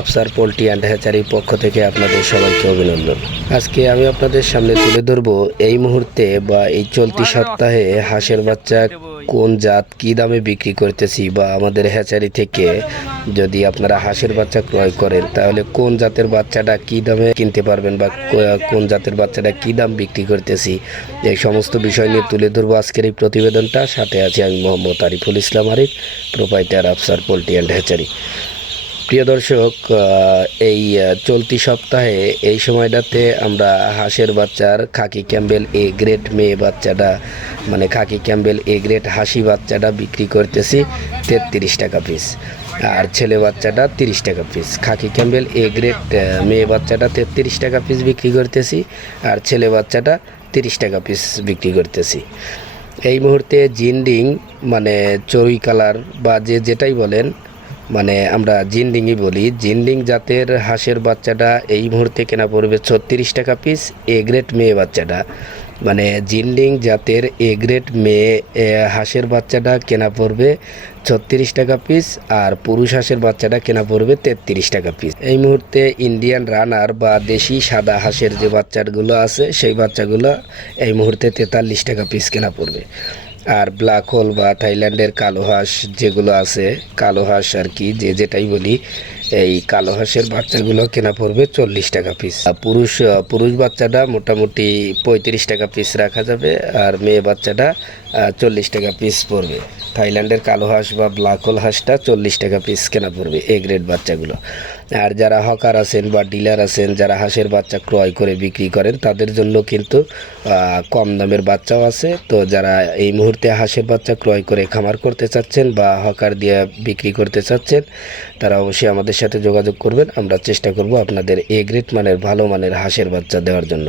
Afsar poultry and হ্যাচারির পক্ষ থেকে আপনাদের সবাইকে অভিনন্দন। আজকে আমি আপনাদের সামনে তুলে ধরবো এই মুহূর্তে বা এই চলতি সপ্তাহে হাঁসের বাচ্চা কোন জাত কী দামে বিক্রি করতেছি বা আমাদের হ্যাচারি থেকে যদি আপনারা হাঁসের বাচ্চা ক্রয় করেন তাহলে কোন জাতের বাচ্চাটা কী দামে কিনতে পারবেন বা কোন জাতের বাচ্চাটা কী দাম বিক্রি করতেছি এই সমস্ত বিষয় নিয়ে তুলে ধরবো আজকের এই প্রতিবেদনটা। সাথে আছি আমি Mohammad Ariful Islam Arif proprietor Afsar poultry and hatchery. প্রিয় দর্শক এই চলতি সপ্তাহে এই সময়টাতে আমরা হাঁসের বাচ্চার, খাকি ক্যাম্বেল এ গ্রেড মেয়ে বাচ্চাটা মানে খাকি ক্যাম্বেল এ গ্রেড হাসি বাচ্চাটা বিক্রি করতেছি তেত্রিশ টাকা পিস আর ছেলে বাচ্চাটা তিরিশ টাকা piece khaki Campbell A grade মেয়ে বাচ্চাটা তেত্রিশ টাকা পিস বিক্রি করতেছি, আর ছেলে বাচ্চাটা তিরিশ টাকা পিস বিক্রি করতেছি। এই মুহূর্তে জিন্ডিং মানে চড়ুই কালার বা যে যেটাই বলেন মানে আমরা জিন্ডিংই বলি। জিন্ডিং জাতের হাঁসের বাচ্চাটা এই মুহূর্তে কেনা পড়বে ছত্রিশ টাকা পিস এ গ্রেড মেয়ে বাচ্চাটা। মানে জিন্ডিং জাতের এ গ্রেড মেয়ে হাঁসের বাচ্চাটা কেনা পড়বে ছত্রিশ টাকা পিস আর পুরুষ হাঁসের বাচ্চাটা কেনা পড়বে তেত্রিশ টাকা পিস এই মুহূর্তে ইন্ডিয়ান রানার বা দেশি সাদা হাঁসের যে বাচ্চাগুলো আছে, সেই বাচ্চাগুলো এই মুহূর্তে তেতাল্লিশ টাকা পিস কেনা পড়বে। আর ব্ল্যাক হোল বা থাইল্যান্ডের কালো হাঁস যেগুলো আছে কালো হাঁস আর কি, যে যেটাই বলি, এই কালো হাঁসের বাচ্চাগুলো কেনা পড়বে চল্লিশ টাকা পিস পুরুষ পুরুষ বাচ্চাটা মোটামুটি পঁয়ত্রিশ টাকা পিস রাখা যাবে, আর মেয়ে বাচ্চাটা চল্লিশ টাকা পিস পড়বে। থাইল্যান্ডের কালো হাঁস বা ব্ল্যাক হোল হাঁসটা চল্লিশ টাকা পিস কেনা পড়বে এ গ্রেড বাচ্চাগুলো। আর যারা হকার আছেন বা ডিলার আছেন, যারা হাঁসের বাচ্চা ক্রয় করে বিক্রি করেন, তাদের জন্য কিন্তু কম দামের বাচ্চাও আছে। তো যারা এই মুহূর্তে হাঁসের বাচ্চা ক্রয় করে খামার করতে চাচ্ছেন বা হকার দিয়ে বিক্রি করতে চাচ্ছেন, তারা অবশ্যই আমাদের সাথে যোগাযোগ করবেন। আমরা চেষ্টা করব আপনাদের এ গ্রেড মানের, ভালো মানের হাঁসের বাচ্চা দেওয়ার জন্য।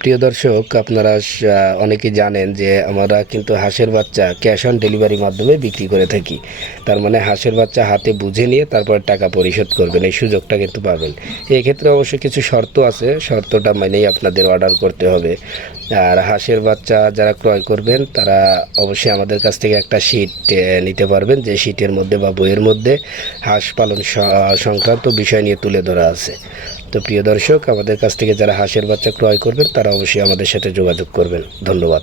প্রিয় দর্শক আপনারা আহ, অনেকেই জানেন যে আমরা কিন্তু হাঁসের বাচ্চা ক্যাশ অন ডেলিভারির মাধ্যমে বিক্রি করে থাকি। তার মানে হাঁসের বাচ্চা হাতে বুঝে নিয়ে তারপর টাকা পরিশোধ করবেন এই সুযোগটা কিন্তু পাবেন। এক্ষেত্রে অবশ্য কিছু শর্ত আছে শর্তটা মেনেই আপনাদের অর্ডার করতে হবে। আর হাঁসের বাচ্চা যারা ক্রয় করবেন তারা অবশ্যই আমাদের কাছ থেকে একটা শীট নিতে পারবেন যে শীটের মধ্যে বা বইয়ের মধ্যে হাঁস পালন সংক্রান্ত বিষয় নিয়ে তুলে ধরা আছে। তো প্রিয় দর্শক, আমাদের কাছ থেকে যারা হাঁসের বাচ্চা ক্রয় করবেন, তারা অবশ্যই আমাদের সাথে যোগাযোগ করবেন। ধন্যবাদ।